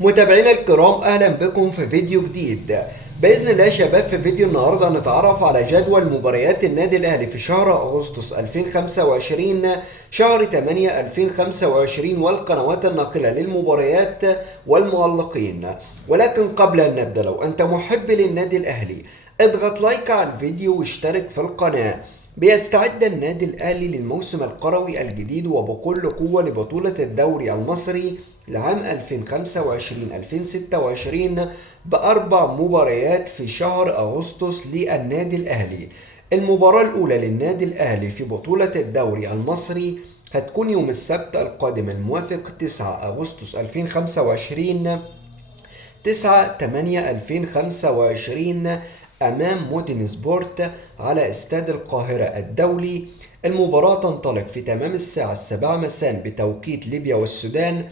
متابعينا الكرام، اهلا بكم في فيديو جديد. باذن الله يا شباب، في فيديو النهارده هنتعرف على جدول مباريات النادي الاهلي في شهر اغسطس 2025 شهر 8 2025 والقنوات الناقله للمباريات والمعلقين. ولكن قبل ان نبدا، لو انت محب للنادي الاهلي اضغط لايك على الفيديو واشترك في القناه. بيستعد النادي الأهلي للموسم القروي الجديد وبكل قوة لبطولة الدوري المصري لعام 2025-2026 بأربع مباريات في شهر أغسطس للنادي الأهلي. المباراة الأولى للنادي الأهلي في بطولة الدوري المصري هتكون يوم السبت القادم الموافق 9 أغسطس 2025 9/8/2025 أمام مودين سبورت على استاد القاهرة الدولي. المباراة تنطلق في تمام الساعة 7 مساء بتوقيت ليبيا والسودان،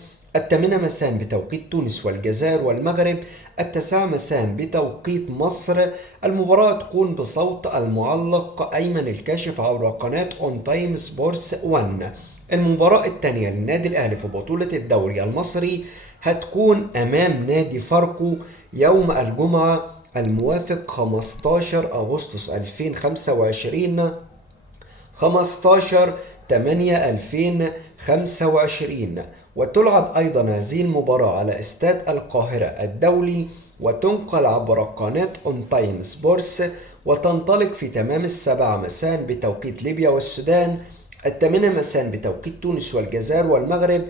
8 مساء بتوقيت تونس والجزائر والمغرب، 9 مساء بتوقيت مصر. المباراة تكون بصوت المعلق أيمن الكاشف عبر قناة اون تايم سبورتس 1. المباراة الثانية للنادي الأهلي في بطولة الدوري المصري هتكون أمام نادي فاركو يوم الجمعة الموافق 15 أغسطس 2025 15/8/2025. وتلعب أيضا هذه المباراة على استاد القاهرة الدولي وتنقل عبر قناة اون تايم سبورتس، وتنطلق في تمام السبعة مساء بتوقيت ليبيا والسودان، 8 مساء بتوقيت تونس والجزائر والمغرب،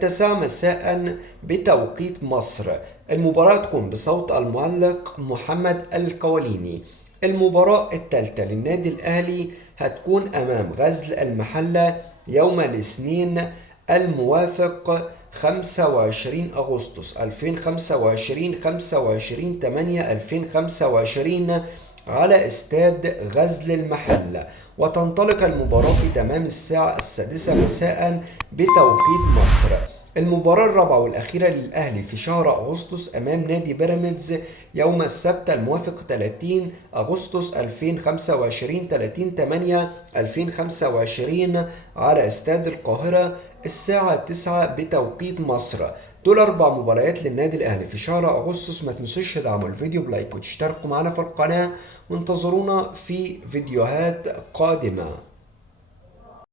9 مساء بتوقيت مصر. المباراة تكون بصوت المعلق محمد الكواليني. المباراة الثالثة للنادي الأهلي هتكون أمام غزل المحلة يوم الاثنين الموافق 25 أغسطس 2025 25/8/2025 على استاد غزل المحلة. وتنطلق المباراة في تمام الساعة 6 مساء بتوقيت مصر. المباراة الرابعة والأخيرة للأهلي في شهر أغسطس أمام نادي بيراميدز يوم السبت الموافق 30 أغسطس 2025 30/8/2025 على استاد القاهرة الساعة 9 بتوقيت مصر. دول أربع مباريات للنادي الأهلي في شهر أغسطس. ما تنسوش تدعموا الفيديو بلايك وتشتركوا معنا في القناة، وانتظرونا في فيديوهات قادمة.